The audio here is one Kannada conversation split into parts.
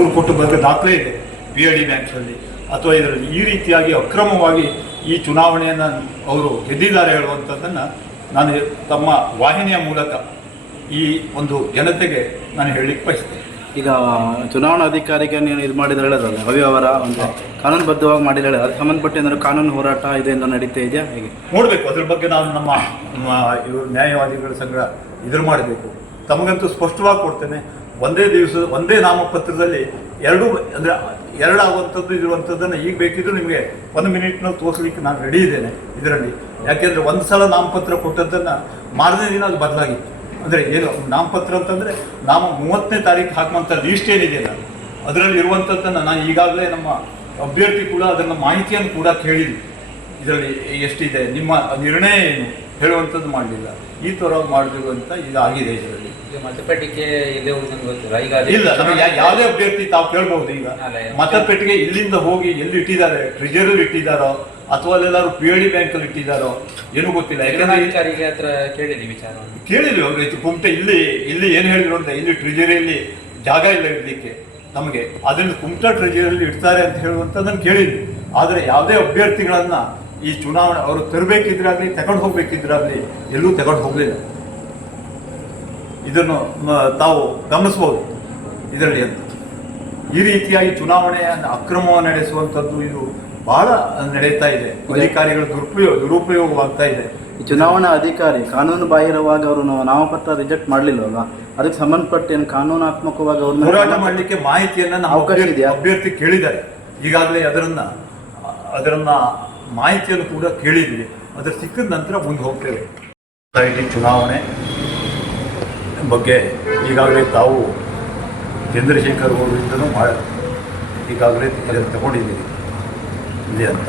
ದೂರು ಕೊಟ್ಟು ಬಂದ ದಾಖಲೆ ಇದೆ PID ಬ್ಯಾಂಕ್ಸಲ್ಲಿ. ಅಥವಾ ಇದರಲ್ಲಿ ಈ ರೀತಿಯಾಗಿ ಅಕ್ರಮವಾಗಿ ಈ ಚುನಾವಣೆಯನ್ನು ಅವರು ಗೆದ್ದಿದ್ದಾರೆ ಹೇಳುವಂಥದ್ದನ್ನು ನಾನು ತಮ್ಮ ವಾಹಿನಿಯ ಮೂಲಕ ಈ ಒಂದು ಜನತೆಗೆ ನಾನು ಹೇಳಲಿಕ್ಕೆ ಬಯಸ್ತೇನೆ. ಈಗ ಚುನಾವಣಾ ಅಧಿಕಾರಿಗೆ ನೀವು ಇದು ಮಾಡಿದ್ರೆ ಹೇಳೋದಲ್ಲ ಅವ್ಯವಹಾರ ಒಂದು ಕಾನೂನುಬದ್ಧವಾಗಿ ಮಾಡಿದ್ರೆ ಹೇಳೋದು, ಅದಕ್ಕೆ ಸಂಬಂಧಪಟ್ಟ ಏನಾದ್ರು ಕಾನೂನು ಹೋರಾಟ ಇದರಿಂದ ನಡೀತಾ ಇದೆಯಾ ಹೇಗೆ ನೋಡಬೇಕು. ಅದ್ರ ಬಗ್ಗೆ ನಾವು ನಮ್ಮ ಇವರು ನ್ಯಾಯವಾದಿಗಳ ಸಂಘ ಇದ್ರ ಮಾಡಬೇಕು. ತಮಗಂತೂ ಸ್ಪಷ್ಟವಾಗಿ ಕೊಡ್ತೇನೆ, ಒಂದೇ ನಾಮಪತ್ರದಲ್ಲಿ ಎರಡಾಗುವಂಥದ್ದು ಇರುವಂಥದ್ದನ್ನು ಈಗ ಬೇಕಿದ್ರು ನಿಮಗೆ 1 ಮಿನಿಟ್ನಲ್ಲಿ ತೋರಿಸ್ಲಿಕ್ಕೆ ನಾನು ರೆಡಿ ಇದ್ದೇನೆ ಇದರಲ್ಲಿ. ಯಾಕೆಂದರೆ ಒಂದು ಸಲ ನಾಮಪತ್ರ ಕೊಟ್ಟದ್ದನ್ನು ಮಾರನೇ ದಿನ ಅದು ಬದಲಾಗಿತ್ತು. ಅಂದರೆ ಏನು ನಾಮಪತ್ರ ಅಂತಂದರೆ ನಾವು 30ನೇ ತಾರೀಕು ಹಾಕುವಂಥ ಲೀಸ್ಟ್ ಏನಿದೆಯಲ್ಲ ಅದರಲ್ಲಿ ಇರುವಂಥದ್ದನ್ನು ನಾನು ಈಗಾಗಲೇ ನಮ್ಮ ಅಭ್ಯರ್ಥಿ ಕೂಡ ಅದನ್ನು ಮಾಹಿತಿಯನ್ನು ಕೂಡ ಕೇಳಿದ್ವಿ. ಇದರಲ್ಲಿ ಎಷ್ಟಿದೆ, ನಿಮ್ಮ ನಿರ್ಣಯ ಏನು ಹೇಳುವಂಥದ್ದು ಮಾಡಲಿಲ್ಲ. ಈ ಥರ ಮಾಡಿದ್ರು ಅಂತ ಇದಾಗಿದೆ. ಇದರಲ್ಲಿ ಮತಪೆಟ್ಟಿಗೆ ಇಲ್ಲೇ ಗೊತ್ತಿಲ್ಲ. ಈಗ ಇಲ್ಲ, ನಮಗೆ ಯಾವುದೇ ಅಭ್ಯರ್ಥಿ ತಾವು ಕೇಳ್ಬಹುದು. ಈಗ ಮತಪೆಟ್ಟಿಗೆ ಇಲ್ಲಿಂದ ಹೋಗಿ ಎಲ್ಲಿ ಇಟ್ಟಿದ್ದಾರೆ, ಟ್ರೆಜರಲ್ಲಿ ಇಟ್ಟಿದ್ದಾರೋ ಅಥವಾ ಅಲ್ಲೆಲ್ಲಾರು PID ಬ್ಯಾಂಕಲ್ಲಿ ಇಟ್ಟಿದ್ದಾರೋ ಏನೂ ಗೊತ್ತಿಲ್ಲ. ಯಾಕಂದ್ರೆ ಅಧಿಕಾರಿಗೆ ಹತ್ರ ಕೇಳಿದ್ವಿ ವಿಚಾರ ಕೇಳಿದ್ವಿ ಅವ್ರಿಗೆ. ಕುಮಟೆ ಇಲ್ಲಿ ಏನು ಹೇಳಿದ್ರು ಅಂತ, ಇಲ್ಲಿ ಟ್ರೆಜರಿಯಲ್ಲಿ ಜಾಗ ಇಲ್ಲ ಇಡಲಿಕ್ಕೆ ನಮಗೆ, ಅದನ್ನು ಕುಮಟಾ ಟ್ರೆಜರಿಯಲ್ಲಿ ಇಡ್ತಾರೆ ಅಂತ ಹೇಳುವಂಥದ್ದನ್ನು ಕೇಳಿದ್ವಿ. ಆದರೆ ಯಾವುದೇ ಅಭ್ಯರ್ಥಿಗಳನ್ನು ಈ ಚುನಾವಣೆ ಅವರು ತರಬೇಕಿದ್ರಾಗಲಿ ತಗೊಂಡು ಹೋಗ್ಬೇಕಿದ್ರಾಗಲಿ ಎಲ್ಲೂ ತಗೊಂಡು ಹೋಗಲಿಲ್ಲ. ಇದನ್ನು ತಾವು ಗಮನಿಸ್ಬೋದು ಇದರಲ್ಲಿ ಅಂತ. ಈ ರೀತಿಯಾಗಿ ಚುನಾವಣೆಯನ್ನು ಅಕ್ರಮವನ್ನು ನಡೆಸುವಂಥದ್ದು ಇದು ಬಹಳ ನಡೀತಾ ಇದೆ. ಅಧಿಕಾರಿಗಳ ದುರುಪಯೋಗವಾಗ್ತಾ ಇದೆ. ಚುನಾವಣಾ ಅಧಿಕಾರಿ ಕಾನೂನು ಬಾಹಿರವಾಗಿ ಅವರು ನಾಮಪತ್ರ ರಿಜೆಕ್ಟ್ ಮಾಡಲಿಲ್ಲವಲ್ಲ, ಅದಕ್ಕೆ ಸಂಬಂಧಪಟ್ಟ ಏನು ಕಾನೂನಾತ್ಮಕವಾಗಿ ಅವ್ರನ್ನ ಹೋರಾಟ ಮಾಡಲಿಕ್ಕೆ ಮಾಹಿತಿಯನ್ನು ಅವಕಾಶ ಇದೆಯಾ? ಅಭ್ಯರ್ಥಿ ಕೇಳಿದ್ದಾರೆ. ಈಗಾಗಲೇ ಅದರನ್ನ ಮಾಹಿತಿಯನ್ನು ಕೂಡ ಕೇಳಿದ್ವಿ. ಅದರ ಸಿಕ್ಕಿದ ನಂತರ ಮುಂದೆ ಹೋಗ್ತೇವೆ. ಸೊಸೈಟಿ ಚುನಾವಣೆ ಬಗ್ಗೆ ಈಗಾಗಲೇ ತಾವು ಚಂದ್ರಶೇಖರ್ ಅವರಿಂದನೂ ಈಗಾಗಲೇ ತಗೊಂಡಿದ್ದೀರಿ ಇಲ್ಲಿ ಅಂತ.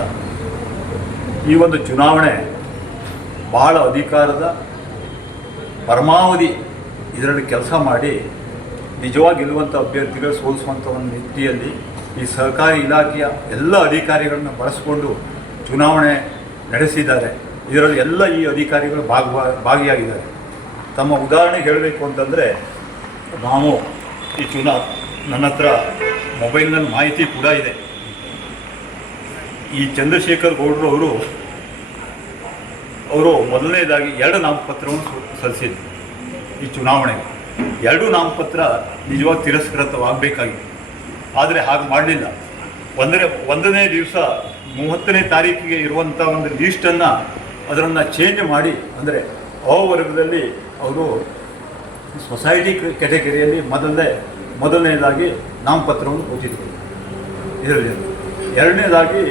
ಈ ಒಂದು ಚುನಾವಣೆ ಬಹಳ ಅಧಿಕಾರದ ಪರಮಾವಧಿ ಇದರಲ್ಲಿ ಕೆಲಸ ಮಾಡಿ ನಿಜವಾಗಿರುವಂಥ ಅಭ್ಯರ್ಥಿಗಳು ಸೋಲಿಸುವಂಥ ಒಂದು ನಿಟ್ಟಿಯಲ್ಲಿ ಈ ಸಹಕಾರಿ ಇಲಾಖೆಯ ಎಲ್ಲ ಅಧಿಕಾರಿಗಳನ್ನು ಬಳಸಿಕೊಂಡು ಚುನಾವಣೆ ನಡೆಸಿದ್ದಾರೆ. ಇದರಲ್ಲಿ ಎಲ್ಲ ಈ ಅಧಿಕಾರಿಗಳು ಭಾಗಿಯಾಗಿದ್ದಾರೆ. ತಮ್ಮ ಉದಾಹರಣೆಗೆ ಹೇಳಬೇಕು ಅಂತಂದರೆ, ನಾವು ಈ ನನ್ನ ಹತ್ರ ಮೊಬೈಲ್ನಲ್ಲಿ ಮಾಹಿತಿ ಕೂಡ ಇದೆ. ಈ ಚಂದ್ರಶೇಖರ್ ಗೌಡರು ಅವರು ಮೊದಲನೇದಾಗಿ 2 ನಾಮಪತ್ರವನ್ನು ಸಲ್ಲಿಸಿದ್ರು ಈ ಚುನಾವಣೆಗೆ. 2 ನಾಮಪತ್ರ ನಿಜವಾಗಿ ತಿರಸ್ಕೃತವಾಗಬೇಕಾಗಿತ್ತು. ಆದರೆ ಹಾಗೆ ಮಾಡಲಿಲ್ಲ. ಒಂದನೇ ದಿವಸ 30ನೇ ತಾರೀಕಿಗೆ ಇರುವಂಥ ಒಂದು ಲೀಸ್ಟನ್ನು ಅದನ್ನು ಚೇಂಜ್ ಮಾಡಿ, ಅಂದರೆ ವರ್ಗದಲ್ಲಿ ಅವರು ಸೊಸೈಟಿ ಕ್ಯಾಟಗರಿಯಲ್ಲಿ ಮೊದಲನೇದಾಗಿ ನಾಮಪತ್ರವನ್ನು ಕೊಟ್ಟಿದ್ದರು. ಇದರಲ್ಲಿ ಎರಡನೇದಾಗಿ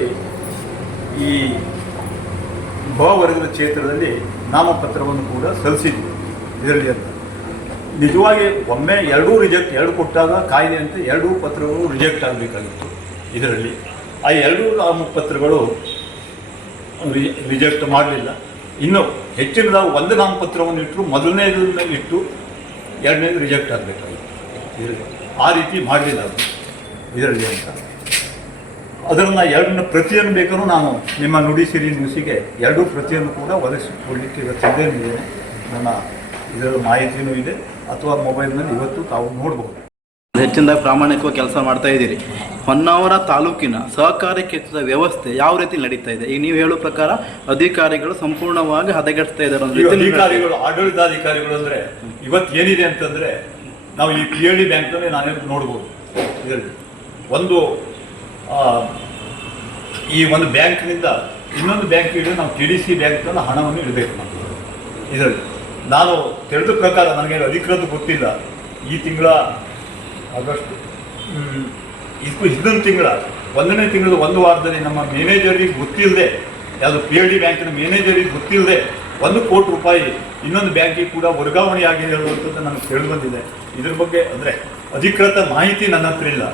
ಈ ವರ್ಗದ ಕ್ಷೇತ್ರದಲ್ಲಿ ನಾಮಪತ್ರವನ್ನು ಕೂಡ ಸಲ್ಲಿಸಿದ್ವಿ ಇದರಲ್ಲಿ ಅಂತ. ನಿಜವಾಗಿ ಒಮ್ಮೆ 2 ಕೊಟ್ಟಾಗ ಕಾಯ್ದೆ ಅಂತ 2 ಪತ್ರಗಳು ರಿಜೆಕ್ಟ್ ಆಗಬೇಕಾಗಿತ್ತು ಇದರಲ್ಲಿ. ಆ 2 ನಾಮಪತ್ರಗಳು ರಿಜೆಕ್ಟ್ ಮಾಡಲಿಲ್ಲ. ಇನ್ನು ಹೆಚ್ಚಿನದಾಗಿ 1 ನಾಮಪತ್ರವನ್ನು ಇಟ್ಟರು, ಮೊದಲನೇದನ್ನು ಇಟ್ಟು 2ನೇದು ರಿಜೆಕ್ಟ್ ಆಗಬೇಕಾಗಿತ್ತು ಇದರಲ್ಲಿ. ಆ ರೀತಿ ಮಾಡಲಿಲ್ಲ ಅದು ಇದರಲ್ಲಿ ಅಂತ. ಅದನ್ನು 2 ಪ್ರತಿಯನ್ನು ಬೇಕಾದ್ರೂ ನಾನು ನಿಮ್ಮ ನುಡಿ ಸಿರಿ ನ್ಯೂಸಿಗೆ 2 ಪ್ರತಿಯನ್ನು ಕೂಡ ಒದಗಿಸಿಕೊಡಲಿಕ್ಕೆ ಇವತ್ತು ಸಿದ್ಧನಿದ್ದೇನೆ. ನನ್ನ ಇದರ ಮಾಹಿತಿಯೂ ಇದೆ, ಅಥವಾ ಮೊಬೈಲ್ನಲ್ಲಿ ಇವತ್ತು ತಾವು ನೋಡಬಹುದು. ಹೆಚ್ಚಿನದಾಗಿ ಪ್ರಾಮಾಣಿಕವಾಗಿ ಕೆಲಸ ಮಾಡ್ತಾ ಇದ್ದೀರಿ. ಹೊನ್ನಾವರ ತಾಲೂಕಿನ ಸಹಕಾರಿ ಕ್ಷೇತ್ರದ ವ್ಯವಸ್ಥೆ ಯಾವ ರೀತಿ ನಡೀತಾ ಇದೆ? ಈಗ ನೀವು ಹೇಳೋ ಪ್ರಕಾರ ಅಧಿಕಾರಿಗಳು ಸಂಪೂರ್ಣವಾಗಿ ಹದಗೆಡ್ತಾ ಇದ್ದಾರೆ. ಅಧಿಕಾರಿಗಳು, ಆಡಳಿತಾಧಿಕಾರಿಗಳು ಅಂದರೆ ಇವತ್ತು ಏನಿದೆ ಅಂತಂದರೆ, ನಾವು ಈ PID ಬ್ಯಾಂಕ್ನಲ್ಲಿ ನಾನೇ ನೋಡ್ಬೋದು. ಇದರಲ್ಲಿ ಈ ಒಂದು ಬ್ಯಾಂಕ್ನಿಂದ ಇನ್ನೊಂದು ಬ್ಯಾಂಕಿಗೆ ನಾವು TDC ಬ್ಯಾಂಕ್ನಲ್ಲಿ ಹಣವನ್ನು ಇಡಬೇಕು. ಇದರಲ್ಲಿ ನಾನು ತಿಳಿದ ಪ್ರಕಾರ, ನನಗೆ ಅಧಿಕೃತ ಗೊತ್ತಿಲ್ಲ, ಈ ತಿಂಗಳ ಆಗಸ್ಟ್ ಹಿಂದಿನ ತಿಂಗಳ 1ನೇ ತಿಂಗಳ 1 ವಾರದಲ್ಲಿ ನಮ್ಮ ಮ್ಯಾನೇಜರಿಗೆ ಗೊತ್ತಿಲ್ಲದೆ, ಯಾವುದು PID ಬ್ಯಾಂಕಿನ ಮ್ಯಾನೇಜರಿಗೆ ಗೊತ್ತಿಲ್ಲದೆ 1 ಕೋಟಿ ರೂಪಾಯಿ ಇನ್ನೊಂದು ಬ್ಯಾಂಕಿಗೆ ಕೂಡ ವರ್ಗಾವಣೆಯಾಗಿದೆ ಹೇಳುವಂಥದ್ದು ನನಗೆ ತಿಳಿದು ಬಂದಿದೆ. ಇದ್ರ ಬಗ್ಗೆ ಅಂದರೆ ಅಧಿಕೃತ ಮಾಹಿತಿ ನನ್ನ ಹತ್ರ ಇಲ್ಲ.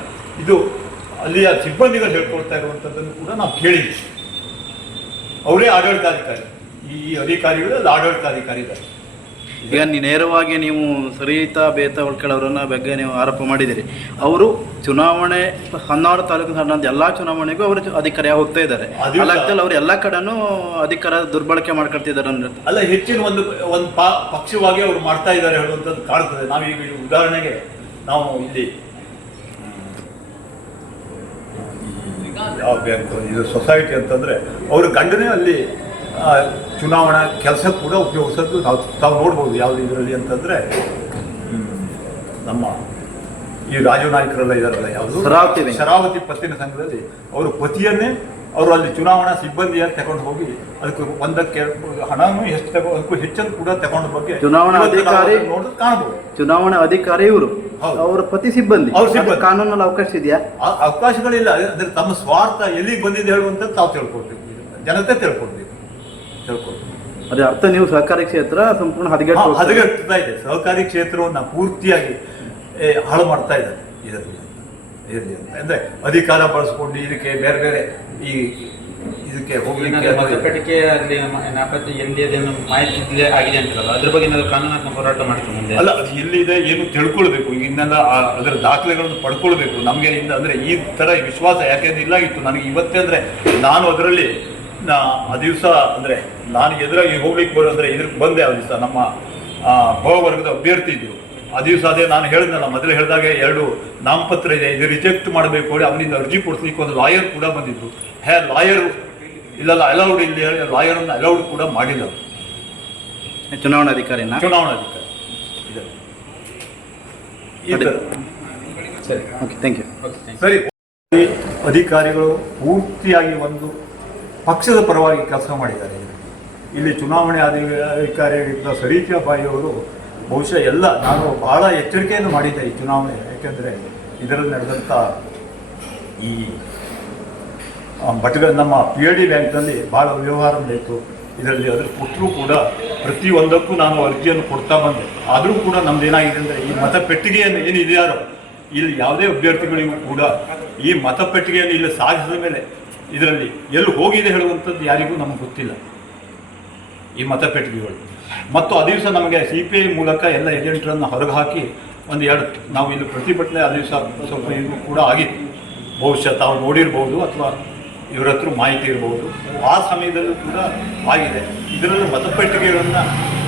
ಇದು ಅಲ್ಲಿಯ ಸಿಬ್ಬಂದಿಗಳು ಹೇಳ್ಕೊಳ್ತಾ ಇರುವಂಥದ್ದನ್ನು ಕೂಡ ನಾವು ಕೇಳಿದ್ವಿ. ಅವರೇ ಆಡಳಿತಾಧಿಕಾರಿ, ಈ ಅಧಿಕಾರಿಗಳು ಅಲ್ಲಿ ಆಡಳಿತಾಧಿಕಾರಿ ಇದ್ದಾರೆ. ಈಗ ನೇರವಾಗಿ ನೀವು ಸರಿತಾ ಬೇತ ಉಳ್ಕೊಳ್ಳೋರನ್ನ ಬಗ್ಗೆ ನೀವು ಆರೋಪ ಮಾಡಿದ್ದೀರಿ. ಅವರು ಚುನಾವಣೆ ಹೊನ್ನಾವರ ತಾಲೂಕಿನ ಎಲ್ಲ ಚುನಾವಣೆಗೂ ಅವರು ಅಧಿಕಾರಿಯಾಗಿ ಹೋಗ್ತಾ ಇದ್ದಾರೆ. ಅಲ್ಲದಲ್ಲಿ ಅವ್ರು ಎಲ್ಲ ಕಡೆನೂ ಅಧಿಕಾರ ದುರ್ಬಳಕೆ ಮಾಡ್ಕೊಳ್ತಿದ್ದಾರೆ ಅಂದ್ರೆ ಅಲ್ಲ, ಹೆಚ್ಚಿನ ಒಂದು ಪಕ್ಷವಾಗಿ ಅವರು ಮಾಡ್ತಾ ಇದ್ದಾರೆ ಹೇಳುವಂಥದ್ದು ಕಾಣ್ತದೆ. ನಾವೀಗ ಉದಾಹರಣೆಗೆ ನಾವು ಇಲ್ಲಿ ಯಾವ ಬ್ಯಾಂಕ್ ಇದು ಸೊಸೈಟಿ ಅಂತಂದರೆ ಅವ್ರ ಗಂಡನೇ ಅಲ್ಲಿ ಚುನಾವಣಾ ಕೆಲಸ ಕೂಡ ಉಪಯೋಗಿಸೋದು ತಾವು ನೋಡ್ಬೋದು ಯಾವುದು ಇದರಲ್ಲಿ ಅಂತಂದರೆ ನಮ್ಮ ಈ ರಾಜೀವ್ ನಾಯ್ಕರೆಲ್ಲ ಇದಾರಲ್ಲ ಯಾವುದು ಶರಾವತಿ ಪತ್ತಿನ ಸಂಘದಲ್ಲಿ ಅವರು ಪತಿಯನ್ನೇ ಅವರು ಅಲ್ಲಿ ಚುನಾವಣಾ ಸಿಬ್ಬಂದಿಯನ್ನು ತಗೊಂಡು ಹೋಗಿ ಅದಕ್ಕೆ ಒಂದಕ್ಕೆ ಹಣನೂ ಎಷ್ಟು ಅದಕ್ಕೂ ಹೆಚ್ಚನ್ನು ಕೂಡ ತಗೊಂಡ ಬಗ್ಗೆ ಚುನಾವಣಾ ಅಧಿಕಾರಿ ನೋಡೋದು ಕಾಣಬಹುದು. ಚುನಾವಣಾ ಅಧಿಕಾರಿ ಇವರು ಅವರ ಪತಿ ಸಿಬ್ಬಂದಿ, ಅವ್ರ ಸಿಬ್ಬಂದಿ. ಕಾನೂನಲ್ಲಿ ಅವಕಾಶ ಇದೆಯಾ? ಅವಕಾಶಗಳಿಲ್ಲ. ಅಂದ್ರೆ ತಮ್ಮ ಸ್ವಾರ್ಥ ಎಲ್ಲಿಗೆ ಬಂದಿದೆ ಹೇಳುವಂತ ತಾವು ತಿಳ್ಕೊಳ್ಬೇಕು, ಜನತೆ ತಿಳ್ಕೊಳ್ಬೇಕು. ಅದೇ ಅರ್ಥ ನೀವು ಸಹಕಾರಿ ಕ್ಷೇತ್ರ ಸಂಪೂರ್ಣ ಹದಗೆಡ್ತಾ ಇದೆ. ಸಹಕಾರಿ ಕ್ಷೇತ್ರವನ್ನು ಪೂರ್ತಿಯಾಗಿ ಹಾಳು ಮಾಡ್ತಾ ಇದ್ದಾರೆ ಇದರಲ್ಲಿ ಅಂದ್ರೆ ಅಧಿಕಾರ ಬಳಸ್ಕೊಂಡು ಇದಕ್ಕೆ ಬೇರೆ ಬೇರೆ ಈ ಇದಕ್ಕೆ ಹೋಗ್ಲಿಕ್ಕೆ ಮತಪೆಟ್ಟಿಗೆ ಅಲ್ಲಿ ನಾಪತ್ತೆ ಎಲ್ಲಿದೇನು ಮಾಹಿತಿ ಆಗಿದೆ ಅಂತಲ್ಲ, ಅದ್ರ ಬಗ್ಗೆ ಏನಾದ್ರು ಕಾನೂನಾತ್ಮಕ ಹೋರಾಟ ಮಾಡ್ತೀವಿ ಮುಂದೆ? ಅಲ್ಲ, ಅದು ಎಲ್ಲಿದೆ ಏನು ತಿಳ್ಕೊಳ್ಬೇಕು, ಇನ್ನೆಲ್ಲ ಅದರ ದಾಖಲೆಗಳನ್ನು ಪಡ್ಕೊಳ್ಬೇಕು ನಮಗೆ. ಅಂದ್ರೆ ಈ ತರ ವಿಶ್ವಾಸ ಯಾಕೆಂದ್ರೆ ಇಲ್ಲಾಗಿತ್ತು ನನಗೆ ಇವತ್ತೇ. ಅಂದ್ರೆ ನಾನು ಅದರಲ್ಲಿ ಆ ದಿವಸ ಅಂದ್ರೆ ನಾನು ಎದುರಾಗಿ ಹೋಗ್ಲಿಕ್ಕೆ ಅಂದ್ರೆ ಇದ್ರಿಗೆ ಬಂದೆ. ಆ ದಿವಸ ನಮ್ಮ ಭಾವವರ್ಗದ ಅಭ್ಯರ್ಥಿ ಇದ್ರು. ಆ ದಿವಸ ಅದೇ ನಾನು ಹೇಳಿದ್ನಲ್ಲ, ಮೊದಲೇ ಹೇಳಿದಾಗ 2 ನಾಮಪತ್ರ ಇದೆ, ಇದು ರಿಜೆಕ್ಟ್ ಮಾಡಬೇಕು ಹೇಳಿ ಅವನಿಂದ ಅರ್ಜಿ ಕೊಡ್ಲಿಕ್ಕೆ ಒಂದು ಲಾಯರ್ ಕೂಡ ಬಂದಿದ್ದು. ಲಾಯರ್ ಇಲ್ಲಲ್ಲ ಅಲೌಡ್, ಇಲ್ಲಿ ಹೇಳಿ ಲಾಯರನ್ನು ಅಲೌಡ್ ಕೂಡ ಮಾಡಿಲ್ಲ ಚುನಾವಣಾಧಿಕಾರಿ. ಸರಿ, ಅಧಿಕಾರಿಗಳು ಪೂರ್ತಿಯಾಗಿ ಒಂದು ಪಕ್ಷದ ಪರವಾಗಿ ಕೆಲಸ ಮಾಡಿದ್ದಾರೆ. ಇಲ್ಲಿ ಚುನಾವಣೆ ಅಧಿಕಾರಿಯಾಗಿದ್ದ ಸರಿತಾ ಬಾಯಿ ಅವರು ಬಹುಶಃ ನಾನು ಬಹಳ ಎಚ್ಚರಿಕೆಯನ್ನು ಮಾಡಿದ್ದೆ ಈ ಚುನಾವಣೆ. ಯಾಕೆಂದರೆ ಇದರಲ್ಲಿ ನಡೆದಂಥ ಈ ನಮ್ಮ PLD ಬ್ಯಾಂಕ್ನಲ್ಲಿ ಭಾಳ ವ್ಯವಹಾರ ನಡೆಯಿತು. ಇದರಲ್ಲಿ ಅದ್ರ ಕೊಟ್ಟರೂ ಕೂಡ ಪ್ರತಿಯೊಂದಕ್ಕೂ ನಾನು ಅರ್ಜಿಯನ್ನು ಕೊಡ್ತಾ ಬಂದೆ. ಆದರೂ ಕೂಡ ನಮ್ದೇನಾಗಿದೆ ಅಂದರೆ ಈ ಮತಪೆಟ್ಟಿಗೆಯನ್ನು ಏನಿದೆಯಾರೋ ಇಲ್ಲಿ ಯಾವುದೇ ಅಭ್ಯರ್ಥಿಗಳಿಗೂ ಕೂಡ ಈ ಮತಪೆಟ್ಟಿಗೆಯನ್ನು ಇಲ್ಲಿ ಸಾಗಿಸಿದ ಮೇಲೆ ಇದರಲ್ಲಿ ಎಲ್ಲಿ ಹೋಗಿದೆ ಹೇಳುವಂಥದ್ದು ಯಾರಿಗೂ ನಮಗೆ ಗೊತ್ತಿಲ್ಲ ಈ ಮತಪೆಟ್ಟಿಗೆಗಳು. ಮತ್ತು ಆ ದಿವಸ ನಮಗೆ CPI ಮೂಲಕ ಎಲ್ಲ ಏಜೆಂಟ್ರನ್ನು ಹೊರಗೆ ಹಾಕಿ ನಾವು ಇಲ್ಲಿ ಪ್ರತಿಭಟನೆ ಆ ದಿವಸ ಸ್ವಲ್ಪ ಇದು ಕೂಡ ಆಗಿತ್ತು. ಬಹುಶಃ ತಾವು ನೋಡಿರ್ಬೋದು ಅಥವಾ ಇವರ ಹತ್ರ ಮಾಹಿತಿ ಇರ್ಬೋದು. ಆ ಸಮಯದಲ್ಲೂ ಕೂಡ ಆಗಿದೆ. ಇದರಲ್ಲಿ ಮತಪೆಟ್ಟಿಗೆಗಳನ್ನು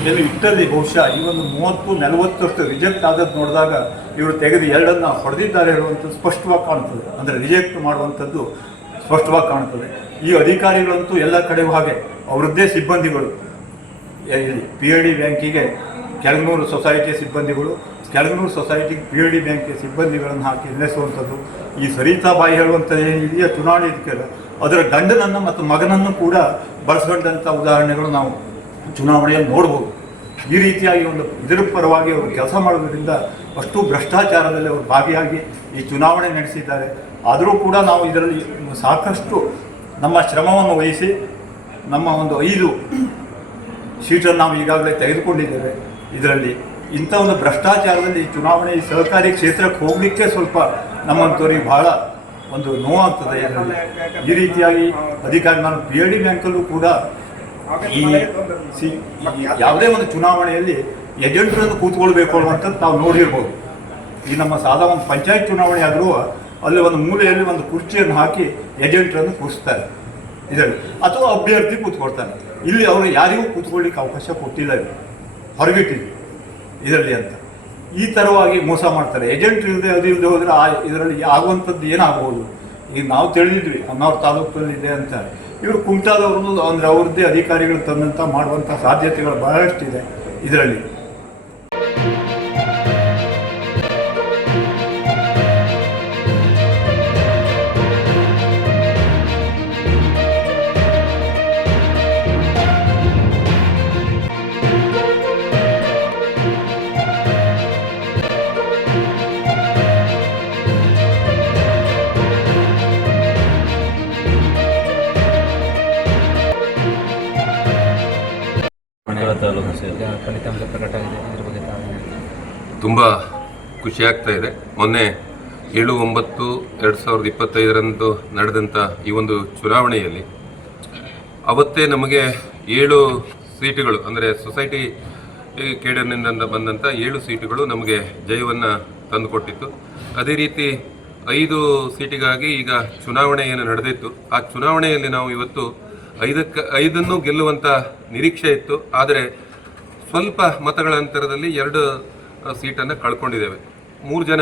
ಎಲ್ಲಿ ಇಟ್ಟಲ್ಲಿ ಬಹುಶಃ ಈ ಒಂದು 30-40 ವರ್ಷ ರಿಜೆಕ್ಟ್ ಆದದ್ದು ನೋಡಿದಾಗ ಇವರು ತೆಗೆದು 2 ಹೊಡೆದಿದ್ದಾರೆ ಹೇಳುವಂಥದ್ದು ಸ್ಪಷ್ಟವಾಗಿ ಕಾಣ್ತದೆ. ಅಂದರೆ ರಿಜೆಕ್ಟ್ ಮಾಡುವಂಥದ್ದು ಸ್ಪಷ್ಟವಾಗಿ ಕಾಣ್ತದೆ. ಈ ಅಧಿಕಾರಿಗಳಂತೂ ಎಲ್ಲ ಕಡೆಗೂ ಹಾಗೆ ಅವರದ್ದೇ ಸಿಬ್ಬಂದಿಗಳು. ಇಲ್ಲಿ PLD ಬ್ಯಾಂಕಿಗೆ ಕೆಳಗನೂರು ಸೊಸೈಟಿಯ ಸಿಬ್ಬಂದಿಗಳು, ಕೆಳಗನೂರು ಸೊಸೈಟಿಗೆ PLD ಬ್ಯಾಂಕಿಗೆ ಸಿಬ್ಬಂದಿಗಳನ್ನು ಹಾಕಿ ನಿಲ್ಲಿಸುವಂಥದ್ದು. ಈ ಸರಿತಾ ಬಾಯಿ ಹೇಳುವಂಥದ್ದು ಏನಿದೆಯಾ ಚುನಾವಣೆ ಅಧಿಕಾರ, ಅದರ ಗಂಡನನ್ನು ಮತ್ತು ಮಗನನ್ನು ಕೂಡ ಬಳಸ್ಕೊಂಡಂಥ ಉದಾಹರಣೆಗಳು ನಾವು ಚುನಾವಣೆಯಲ್ಲಿ ನೋಡ್ಬೋದು. ಈ ರೀತಿಯಾಗಿ ಒಂದು ಇದರ ಪರವಾಗಿ ಅವರು ಕೆಲಸ ಮಾಡೋದ್ರಿಂದ ಅಷ್ಟು ಭ್ರಷ್ಟಾಚಾರದಲ್ಲಿ ಅವರು ಭಾಗಿಯಾಗಿ ಈ ಚುನಾವಣೆ ನಡೆಸಿದ್ದಾರೆ. ಆದರೂ ಕೂಡ ನಾವು ಇದರಲ್ಲಿ ಸಾಕಷ್ಟು ನಮ್ಮ ಶ್ರಮವನ್ನು ವಹಿಸಿ ನಮ್ಮ ಒಂದು 5 ಸೀಟನ್ನು ನಾವು ಈಗಾಗಲೇ ತೆಗೆದುಕೊಂಡಿದ್ದೇವೆ. ಇದರಲ್ಲಿ ಇಂಥ ಒಂದು ಭ್ರಷ್ಟಾಚಾರದಲ್ಲಿ ಚುನಾವಣೆ ಈ ಸಹಕಾರಿ ಕ್ಷೇತ್ರಕ್ಕೆ ಹೋಗಲಿಕ್ಕೆ ಸ್ವಲ್ಪ ನಮ್ಮಂಥವ್ರಿಗೆ ಬಹಳ ಒಂದು ನೋವಾಗ್ತದೆ. ಇದರಲ್ಲಿ ಈ ರೀತಿಯಾಗಿ ನಾನು PLD ಬ್ಯಾಂಕಲ್ಲೂ ಕೂಡ ಯಾವುದೇ ಒಂದು ಚುನಾವಣೆಯಲ್ಲಿ ಏಜೆಂಟ್ರನ್ನು ಕೂತ್ಕೊಳ್ಬೇಕು ಅನ್ನುವಂಥದ್ದು ನಾವು ನೋಡಿರ್ಬೋದು. ಈ ನಮ್ಮ ಸಾದಾ ಒಂದು ಪಂಚಾಯತ್ ಚುನಾವಣೆ ಆದರೂ ಅಲ್ಲಿ ಒಂದು ಮೂಲೆಯಲ್ಲಿ ಒಂದು ಕುರ್ಚಿಯನ್ನು ಹಾಕಿ ಏಜೆಂಟ್ರನ್ನು ಕೂರಿಸ್ತಾರೆ ಇದರಲ್ಲಿ, ಅಥವಾ ಅಭ್ಯರ್ಥಿ ಕೂತ್ಕೊಳ್ತಾನೆ. ಇಲ್ಲಿ ಅವರು ಯಾರಿಗೂ ಕೂತ್ಕೊಳ್ಳಿಕ್ಕೆ ಅವಕಾಶ ಕೊಟ್ಟಿಲ್ಲ, ಹೊರಗಿಟ್ಟಿದ್ರು ಇದರಲ್ಲಿ ಅಂತ. ಈ ಥರವಾಗಿ ಮೋಸ ಮಾಡ್ತಾರೆ. ಏಜೆಂಟ್ ಇಲ್ಲದೆ ಅದು ಇಲ್ಲದೆ ಹೋದರೆ ಇದರಲ್ಲಿ ಆಗುವಂಥದ್ದು ಏನಾಗ್ಬೋದು? ಈಗ ನಾವು ತಿಳಿದಿದ್ವಿ ಹೊನ್ನಾವರ ತಾಲೂಕಲ್ಲಿ ಇದೆ ಅಂತ. ಇವರು ಕುಮಟಾದವ್ರದ್ದು ಅಂದರೆ ಅವ್ರದ್ದೇ ಅಧಿಕಾರಿಗಳು ತಂದಂಥ ಮಾಡುವಂಥ ಸಾಧ್ಯತೆಗಳು ಬಹಳಷ್ಟಿದೆ ಇದರಲ್ಲಿ. ಫಲಿತಾಂಶ ಪ್ರಕಟ ಆಗಿದೆ, ಅದ್ರ ಬಗ್ಗೆ ತುಂಬ ಖುಷಿಯಾಗ್ತಾ ಇದೆ. ಮೊನ್ನೆ 7/9/2025 ನಡೆದಂಥ ಈ ಒಂದು ಚುನಾವಣೆಯಲ್ಲಿ ಅವತ್ತೇ ನಮಗೆ 7 ಸೀಟುಗಳು, ಅಂದರೆ ಸೊಸೈಟಿ ಕೇಡರ್ನಿಂದ ಬಂದಂಥ 7 ಸೀಟುಗಳು ನಮಗೆ ಜಯವನ್ನು ತಂದುಕೊಟ್ಟಿತ್ತು. ಅದೇ ರೀತಿ 5 ಸೀಟಿಗಾಗಿ ಈಗ ಚುನಾವಣೆ ಏನು ನಡೆದಿತ್ತು, ಆ ಚುನಾವಣೆಯಲ್ಲಿ ನಾವು ಇವತ್ತು 5 ಗೆಲ್ಲುವಂಥ ನಿರೀಕ್ಷೆ ಇತ್ತು. ಆದರೆ ಸ್ವಲ್ಪ ಮತಗಳ ಅಂತರದಲ್ಲಿ 2 ಸೀಟನ್ನು ಕಳ್ಕೊಂಡಿದ್ದೇವೆ, 3 ಜನ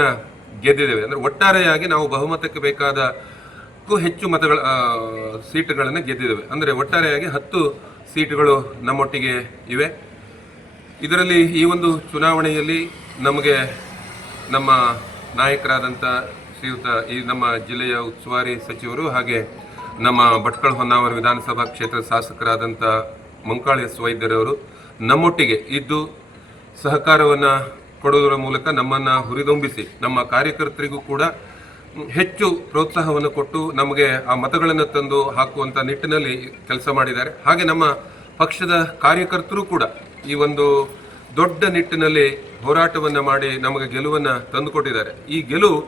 ಗೆದ್ದಿದ್ದೇವೆ. ಅಂದರೆ ಒಟ್ಟಾರೆಯಾಗಿ ನಾವು ಬಹುಮತಕ್ಕೆ ಬೇಕಾದ ಹೆಚ್ಚು ಸೀಟುಗಳನ್ನು ಗೆದ್ದಿದ್ದೇವೆ. ಅಂದರೆ ಒಟ್ಟಾರೆಯಾಗಿ 10 ಸೀಟುಗಳು ನಮ್ಮೊಟ್ಟಿಗೆ ಇವೆ. ಇದರಲ್ಲಿ ಈ ಒಂದು ಚುನಾವಣೆಯಲ್ಲಿ ನಮಗೆ ನಮ್ಮ ನಾಯಕರಾದಂಥ ಶ್ರೀಯುತ ನಮ್ಮ ಜಿಲ್ಲೆಯ ಉಸ್ತುವಾರಿ ಸಚಿವರು ಹಾಗೆ ನಮ್ಮ ಭಟ್ಕಳ ಹೊನ್ನಾವರ ವಿಧಾನಸಭಾ ಕ್ಷೇತ್ರದ ಶಾಸಕರಾದಂಥ ಮಂಕಾಳ ಎಸ್ ವೈದ್ಯರವರು ನಮ್ಮೊಟ್ಟಿಗೆ ಇದ್ದು ಸಹಕಾರವನ್ನು ಕೊಡುವುದರ ಮೂಲಕ ನಮ್ಮನ್ನು ಹುರಿದುಂಬಿಸಿ ನಮ್ಮ ಕಾರ್ಯಕರ್ತರಿಗೂ ಕೂಡ ಹೆಚ್ಚು ಪ್ರೋತ್ಸಾಹವನ್ನು ಕೊಟ್ಟು ನಮಗೆ ಆ ಮತಗಳನ್ನು ತಂದು ಹಾಕುವಂಥ ನಿಟ್ಟಿನಲ್ಲಿ ಕೆಲಸ ಮಾಡಿದ್ದಾರೆ. ಹಾಗೆ ನಮ್ಮ ಪಕ್ಷದ ಕಾರ್ಯಕರ್ತರು ಕೂಡ ಈ ಒಂದು ದೊಡ್ಡ ನಿಟ್ಟಿನಲ್ಲಿ ಹೋರಾಟವನ್ನು ಮಾಡಿ ನಮಗೆ ಗೆಲುವನ್ನು ತಂದುಕೊಟ್ಟಿದ್ದಾರೆ. ಈ ಗೆಲುವು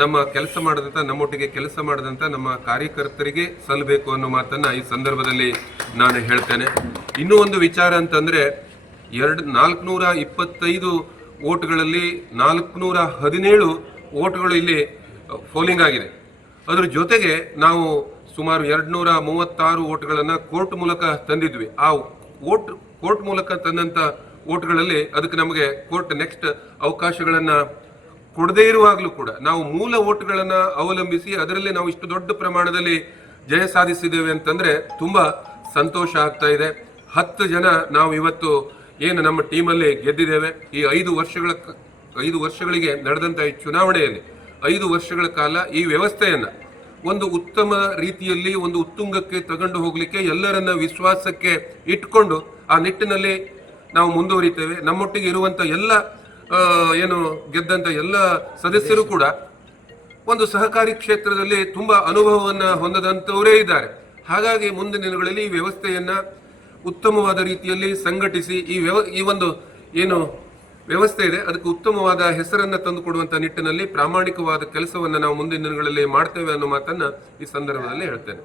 ನಮ್ಮ ಕೆಲಸ ಮಾಡಿದಂಥ ನಮ್ಮೊಟ್ಟಿಗೆ ಕೆಲಸ ಮಾಡಿದಂಥ ನಮ್ಮ ಕಾರ್ಯಕರ್ತರಿಗೆ ಸಲ್ಲಬೇಕು ಅನ್ನೋ ಮಾತನ್ನು ಈ ಸಂದರ್ಭದಲ್ಲಿ ನಾನು ಹೇಳ್ತೇನೆ. ಇನ್ನೂ ಒಂದು ವಿಚಾರ ಅಂತಂದರೆ 425 ಓಟ್ಗಳಲ್ಲಿ 417 ಓಟ್ಗಳು ಇಲ್ಲಿ ಪೋಲಿಂಗ್ ಆಗಿದೆ. ಅದರ ಜೊತೆಗೆ ನಾವು ಸುಮಾರು 236 ಓಟ್ಗಳನ್ನು ಕೋರ್ಟ್ ಮೂಲಕ ತಂದಿದ್ವಿ. ಆ ಕೋರ್ಟ್ ಮೂಲಕ ತಂದಂಥ ಓಟ್ಗಳಲ್ಲಿ ಅದಕ್ಕೆ ನಮಗೆ ಕೋರ್ಟ್ ನೆಕ್ಸ್ಟ್ ಅವಕಾಶಗಳನ್ನು ಕೊಡದೇ ಇರುವಾಗಲೂ ಕೂಡ ನಾವು ಮೂಲ ಓಟ್ಗಳನ್ನು ಅವಲಂಬಿಸಿ ಅದರಲ್ಲಿ ನಾವು ಇಷ್ಟು ದೊಡ್ಡ ಪ್ರಮಾಣದಲ್ಲಿ ಜಯ ಸಾಧಿಸಿದ್ದೇವೆ ಅಂತಂದರೆ ತುಂಬ ಸಂತೋಷ ಆಗ್ತಾ ಇದೆ. 10 ಜನ ನಾವು ಇವತ್ತು ಏನು ನಮ್ಮ ಟೀಮಲ್ಲಿ ಗೆದ್ದಿದ್ದೇವೆ. ಈ 5 ವರ್ಷಗಳಿಗೆ ನಡೆದಂಥ ಈ ಚುನಾವಣೆಯಲ್ಲಿ 5 ವರ್ಷಗಳ ಕಾಲ ಈ ವ್ಯವಸ್ಥೆಯನ್ನು ಒಂದು ಉತ್ತಮ ರೀತಿಯಲ್ಲಿ ಒಂದು ಉತ್ತುಂಗಕ್ಕೆ ತಗೊಂಡು ಹೋಗಲಿಕ್ಕೆ ಎಲ್ಲರನ್ನ ವಿಶ್ವಾಸಕ್ಕೆ ಇಟ್ಕೊಂಡು ಆ ನಿಟ್ಟಿನಲ್ಲಿ ನಾವು ಮುಂದುವರಿತೇವೆ. ನಮ್ಮೊಟ್ಟಿಗೆ ಇರುವಂಥ ಎಲ್ಲ ಏನು ಗೆದ್ದಂಥ ಎಲ್ಲ ಸದಸ್ಯರು ಕೂಡ ಒಂದು ಸಹಕಾರಿ ಕ್ಷೇತ್ರದಲ್ಲಿ ತುಂಬ ಅನುಭವವನ್ನು ಹೊಂದದಂಥವರೇ ಇದ್ದಾರೆ. ಹಾಗಾಗಿ ಮುಂದಿನ ದಿನಗಳಲ್ಲಿ ಈ ವ್ಯವಸ್ಥೆಯನ್ನು ಉತ್ತಮವಾದ ರೀತಿಯಲ್ಲಿ ಸಂಘಟಿಸಿ ಈ ಒಂದು ಏನು ವ್ಯವಸ್ಥೆ ಇದೆ ಅದಕ್ಕೆ ಉತ್ತಮವಾದ ಹೆಸರನ್ನು ತಂದುಕೊಡುವಂಥ ನಿಟ್ಟಿನಲ್ಲಿ ಪ್ರಾಮಾಣಿಕವಾದ ಕೆಲಸವನ್ನು ನಾವು ಮುಂದಿನ ದಿನಗಳಲ್ಲಿ ಮಾಡ್ತೇವೆ ಅನ್ನೋ ಮಾತನ್ನು ಈ ಸಂದರ್ಭದಲ್ಲಿ ಹೇಳ್ತೇನೆ.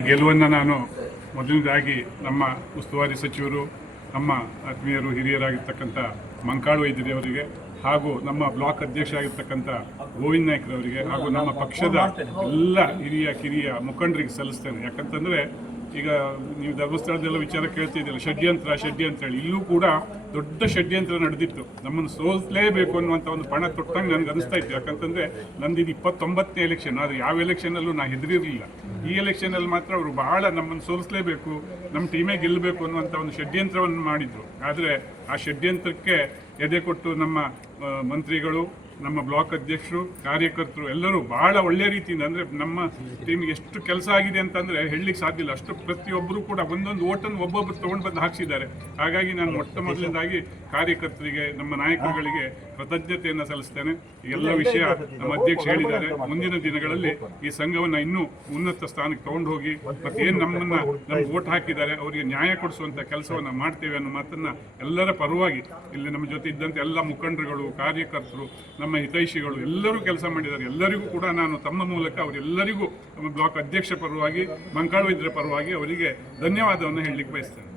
ಗೆಲುವನ್ನು ನಾನು ಮೊದಲನೇದಾಗಿ ನಮ್ಮ ಉಸ್ತುವಾರಿ ಸಚಿವರು, ನಮ್ಮ ಆತ್ಮೀಯರು, ಹಿರಿಯರಾಗಿರ್ತಕ್ಕಂಥ ಮಂಕಾಳ ವೈದ್ಯರವರಿಗೆ ಹಾಗೂ ನಮ್ಮ ಬ್ಲಾಕ್ ಅಧ್ಯಕ್ಷರಾಗಿರ್ತಕ್ಕಂಥ ಗೋವಿಂದ್ ನಾಯ್ಕರವರಿಗೆ ಹಾಗೂ ನಮ್ಮ ಪಕ್ಷದ ಎಲ್ಲ ಹಿರಿಯ ಕಿರಿಯ ಮುಖಂಡರಿಗೆ ಸಲ್ಲಿಸ್ತೇನೆ. ಯಾಕಂತಂದರೆ ಈಗ ನೀವು ಧರ್ಮಸ್ಥಳದೆಲ್ಲ ವಿಚಾರ ಕೇಳ್ತಿದ್ದೀರಲ್ಲ, ಷಡ್ಯಂತ್ರ ಹೇಳಿ ಇಲ್ಲೂ ಕೂಡ ದೊಡ್ಡ ಷಡ್ಯಂತ್ರ ನಡೆದಿತ್ತು. ನಮ್ಮನ್ನು ಸೋಲಿಸಲೇಬೇಕು ಅನ್ನುವಂಥ ಒಂದು ಪಣ ತೊಟ್ಟಂಗೆ ನನಗೆ ಅನಿಸ್ತಾ ಇತ್ತು. ಯಾಕಂತಂದರೆ ನಂದಿದ್ದು 29ನೇ ಎಲೆಕ್ಷನ್, ಆದರೆ ಯಾವ ಎಲೆಕ್ಷನಲ್ಲೂ ನಾನು ಹೆದರಿರಲಿಲ್ಲ. ಈ ಎಲೆಕ್ಷನಲ್ಲಿ ಮಾತ್ರ ಅವರು ಬಹಳ ನಮ್ಮನ್ನು ಸೋಲಿಸಲೇಬೇಕು, ನಮ್ಮ ಟೀಮೇ ಗೆಲ್ಲಬೇಕು ಅನ್ನುವಂಥ ಒಂದು ಷಡ್ಯಂತ್ರವನ್ನು ಮಾಡಿದರು. ಆದರೆ ಆ ಷಡ್ಯಂತ್ರಕ್ಕೆ ಎದೆ ಕೊಟ್ಟು ನಮ್ಮ ಮಂತ್ರಿಗಳು, ನಮ್ಮ ಬ್ಲಾಕ್ ಅಧ್ಯಕ್ಷರು, ಕಾರ್ಯಕರ್ತರು ಎಲ್ಲರೂ ಬಹಳ ಒಳ್ಳೆಯ ರೀತಿಯಿಂದ, ಅಂದರೆ ನಮ್ಮ ಟೀಮಿಗೆ ಎಷ್ಟು ಕೆಲಸ ಆಗಿದೆ ಅಂತಂದರೆ ಹೇಳಲಿಕ್ಕೆ ಸಾಧ್ಯ ಇಲ್ಲ. ಅಷ್ಟು ಪ್ರತಿಯೊಬ್ಬರು ಕೂಡ ಒಂದೊಂದು ಓಟನ್ನು ಒಬ್ಬೊಬ್ಬರು ತೊಗೊಂಡು ಬಂದು ಹಾಕಿಸಿದ್ದಾರೆ. ಹಾಗಾಗಿ ನಾನು ಮೊದಲನೇದಾಗಿ ಕಾರ್ಯಕರ್ತರಿಗೆ, ನಮ್ಮ ನಾಯಕರುಗಳಿಗೆ ಕೃತಜ್ಞತೆಯನ್ನು ಸಲ್ಲಿಸ್ತೇನೆ. ಎಲ್ಲ ವಿಷಯ ನಮ್ಮ ಅಧ್ಯಕ್ಷ ಹೇಳಿದ್ದಾರೆ. ಮುಂದಿನ ದಿನಗಳಲ್ಲಿ ಈ ಸಂಘವನ್ನು ಇನ್ನೂ ಉನ್ನತ ಸ್ಥಾನಕ್ಕೆ ತಗೊಂಡು ಹೋಗಿ ಮತ್ತು ಏನು ನಮ್ಗೆ ಓಟ್ ಹಾಕಿದ್ದಾರೆ ಅವರಿಗೆ ನ್ಯಾಯ ಕೊಡಿಸುವಂಥ ಕೆಲಸವನ್ನು ಮಾಡ್ತೇವೆ ಅನ್ನೋ ಮಾತನ್ನು ಎಲ್ಲರ ಪರವಾಗಿ, ಇಲ್ಲಿ ನಮ್ಮ ಜೊತೆ ಇದ್ದಂಥ ಎಲ್ಲ ಮುಖಂಡರುಗಳು, ಕಾರ್ಯಕರ್ತರು, ನಮ್ಮ ಹಿತೈಷಿಗಳು ಎಲ್ಲರೂ ಕೆಲಸ ಮಾಡಿದ್ದಾರೆ. ಎಲ್ಲರಿಗೂ ಕೂಡ ನಾನು ತಮ್ಮ ಮೂಲಕ ಅವರೆಲ್ಲರಿಗೂ ನಮ್ಮ ಬ್ಲಾಕ್ ಅಧ್ಯಕ್ಷ ಪರವಾಗಿ, ಮಂಕಾಳ ವೈದ್ಯರ ಪರವಾಗಿ ಅವರಿಗೆ ಧನ್ಯವಾದವನ್ನು ಹೇಳಲಿಕ್ಕೆ ಬಯಸ್ತೇನೆ.